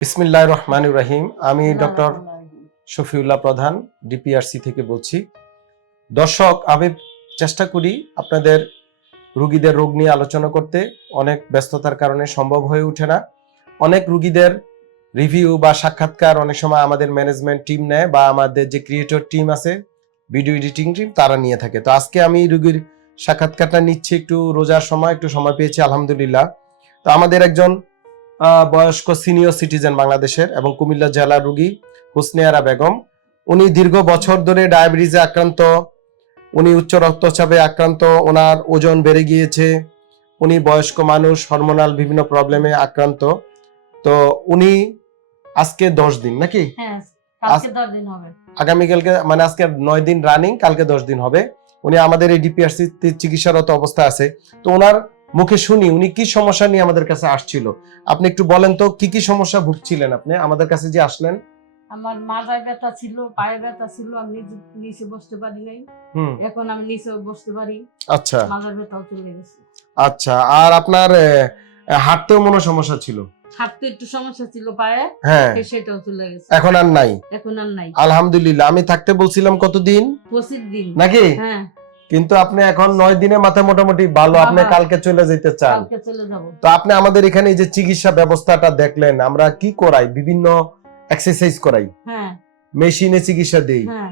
বিসমিল্লাহ রহমান রাহিম। আমি ডক্টর শফিউল্লাহ প্রধান ডিপিআরসি থেকে বলছি। দর্শক আমি চেষ্টা করি আপনাদের রুগীদের রোগ নিয়ে আলোচনা করতে। অনেক ব্যস্ততার কারণে সম্ভব হয়ে ওঠে না। অনেক রুগীদের রিভিউ বা সাক্ষাৎকার অনেক সময় আমাদের ম্যানেজমেন্ট টিম নেয় বা আমাদের যে ক্রিয়েটর টিম আছে ভিডিও এডিটিং টিম তারা নিয়ে থাকে। তো আজকে আমি রুগীর সাক্ষাৎকারটা নিচ্ছি একটু রোজার সময় একটু সময় পেয়েছি আলহামদুলিল্লাহ। তো আমাদের একজন বয়স্ক সিনিয়র সিটিজেন বাংলাদেশের এবং কুমিল্লা জেলার রুগী হুসনিয়ারা বেগম। উনি দীর্ঘ বছর ধরে ডায়াবেটিসে আক্রান্ত। উনি উচ্চ রক্তচাপে আক্রান্ত। ওনার ওজন বেড়ে গিয়েছে। উনি বয়স্ক মানুষ হরমোনাল বিভিন্ন প্রবলেমে আক্রান্ত। তো উনি আজকে দশ দিন নাকি? হ্যাঁ আগামীকালকে মানে আজকে নয় দিন রানিং কালকে দশ দিন হবে। উনি আমাদের এই ডিপিআরসি চিকিৎসারত অবস্থা আছে। তো ওনার মুখে শুনি উনি কি সমস্যা নিয়ে আমাদের কাছে আসছিল? আপনি একটু বলেন তো কি কি সমস্যা ভুগছিলেন আপনি? আমাদের কাছে যে আসলেন। আমার মাথায় ব্যথা ছিল পায়ে ব্যথা ছিল আমি নিচে- বসতে পারি নাই। হুম। এখন আমি নিচে বসতে পারি। আচ্ছা। মাথার ব্যথাও চলে গেছে। আচ্ছা আর আপনার হাঁটতেও মনে সমস্যা ছিল? হাঁটতে একটু সমস্যা ছিল পায়ে হ্যাঁ। সেটাও চলে গেছে। এখন আর নাই? এখন আর নাই। আলহামদুলিল্লাহ আমি থাকতে বলছিলাম কতদিন? পঁচিশ দিন। নাকি? হ্যাঁ। কিন্তু আপনি এখন নয় দিনে মাথায় মোটামুটি ভালো আপনি কালকে চলে যেতে চান। তো আপনি আমাদের এখানে যে চিকিৎসা ব্যবস্থাটা দেখলেন আমরা কি করাই? বিভিন্ন এক্সারসাইজ করাই। হ্যাঁ। মেশিনে চিকিৎসা দেই। হ্যাঁ।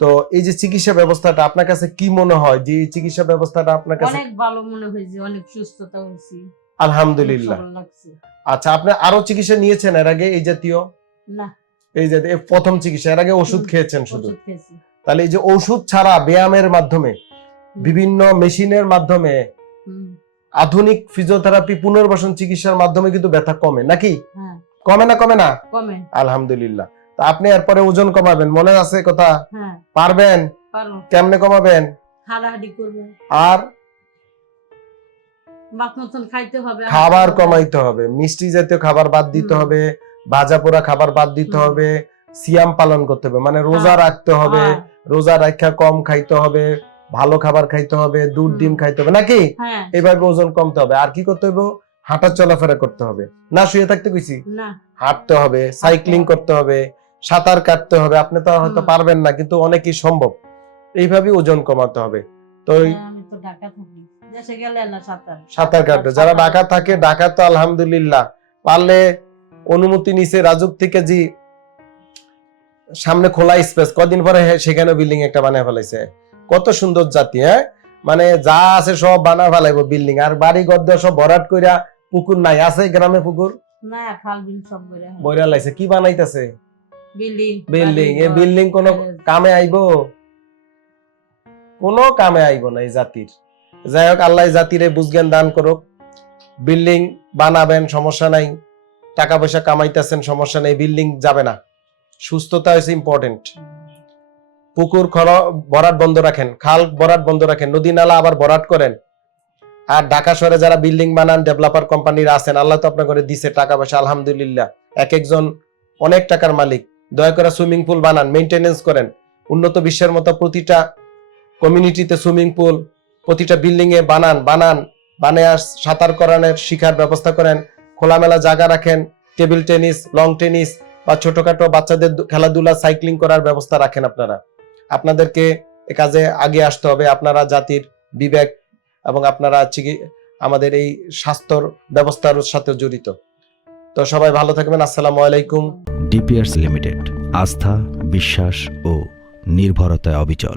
তো এই যে চিকিৎসা ব্যবস্থাটা আপনার কাছে কি মনে হয় যে চিকিৎসা ব্যবস্থাটা আপনার কাছে অনেক ভালো মনে হয়েছে অনেক সুস্থতা হয়েছি। আলহামদুলিল্লাহ। আচ্ছা আপনি আরও চিকিৎসা নিয়েছেন এর আগে এই জাতীয়? না। এই যে এই প্রথম চিকিৎসা এর আগে ওষুধ খেয়েছেন শুধু। ওষুধ খেয়েছি। তাহলে এই যে ওষুধ ছাড়া ব্যায়ামের মাধ্যমে বিভিন্ন মেশিনের মাধ্যমে আধুনিক ফিজিওথেরাপি পুনর্বাসন চিকিৎসার মাধ্যমে কিন্তু ব্যথা কমে নাকি? হ্যাঁ। কমে না কমে না? কমে। আলহামদুলিল্লাহ। তা আপনি এরপরে ওজন কমাবেন মনে আছে কথা? হ্যাঁ। পারবেন? কেমনে কমাবেন? হাড়াহাড়ি করব। আর? খাবার কমাইতে হবে মিষ্টি জাতীয় খাবার বাদ দিতে হবে ভাজা পোড়া খাবার বাদ দিতে হবে সিয়াম পালন করতে হবে মানে রোজা হ্যাঁ। রাখতে হবে রোজা রাখা কম খাইতে হবে ভালো খাবার খাইতে হবে দুধ ডিম খাইতে হবে নাকি? হ্যাঁ। এভাবে ওজন কমতে হবে। আর কি করতে হবে হাঁটা চলাফেরা করতে হবে। না শুয়ে থাকতে কইছি? হাঁটতে হবে সাইক্লিং করতে হবে সাঁতার কাটতে হবে। আপনি তো হয়তো পারবেন না কিন্তু অনেকই সম্ভব। এইভাবে ওজন কমাতে হবে। তো হ্যাঁ, সাঁতার। সাঁতার কাটবে যারা ঢাকা থাকে ঢাকা তো আলহামদুলিল্লাহ। পারলে অনুমতি নিছে রাজুক থেকে জি সামনে খোলা স্পেস কদিন পরে সেখানে বিল্ডিং একটা বানায় ফেলাইছে। কত সুন্দর জাতি হ্যাঁ? মানে যা আছে সব বানা ফেলাইবো বিল্ডিং আর বাড়ি ঘর দিয়ে সব ভরাট কইরা পুকুর নাই আছে গ্রামে পুকুর? না খাল বিল সব বইরা লাইছে কি বানাইতেছে? বিল্ডিং বিল্ডিং এই বিল্ডিং কোন কামে আইবো? কোনো কামে আইবো না এই জাতির। যাই হোক আল্লাহ জাতিরে বুঝজ্ঞান দান করুক। বিল্ডিং বানাবেন সমস্যা নাই। টাকা পয়সা কামাইতেছেন সমস্যা নেই। বিল্ডিং যাবে না। সুস্থতা হচ্ছে ইম্পর্টেন্ট পুকুর খর ভরাট বন্ধ রাখেন, খাল ভরাট বন্ধ রাখেন, নদী নালা আবার ভরাট করেন। আর ঢাকা শহরে যারা বিল্ডিং বানান, ডেভেলপার কোম্পানিরা আছেন, আল্লাহ তো আপনার দিছে টাকা পয়সা, আলহামদুলিল্লাহ। এক একজন অনেক টাকার মালিক। দয়া করে সুইমিং পুল বানান মেনটেনেন্স করেন। উন্নত বিশ্বের মতো প্রতিটা কমিউনিটিতে সুইমিং পুল, প্রতিটা বিল্ডিং এ বানান বানান, বানায় সাঁতার করানোর শিখার ব্যবস্থা করেন, খোলামেলা জায়গা রাখেন, টেবিল টেনিস, লং টেনিস বা ছোটখাটো বাচ্চাদের খেলাধুলা, সাইক্লিং করার ব্যবস্থা রাখেন আপনারা। আপনাদেরকে কাজে আগে আসতে হবে। আপনারা জাতির বিবেক এবং আপনারা আমাদের এই স্বাস্থ্যর ব্যবস্থার সাথে জড়িত। তো সবাই ভালো থাকবেন। আসসালামু আলাইকুম। ডিপিআরস লিমিটেড, আস্থা, বিশ্বাস ও নির্ভরতায় অবিচল।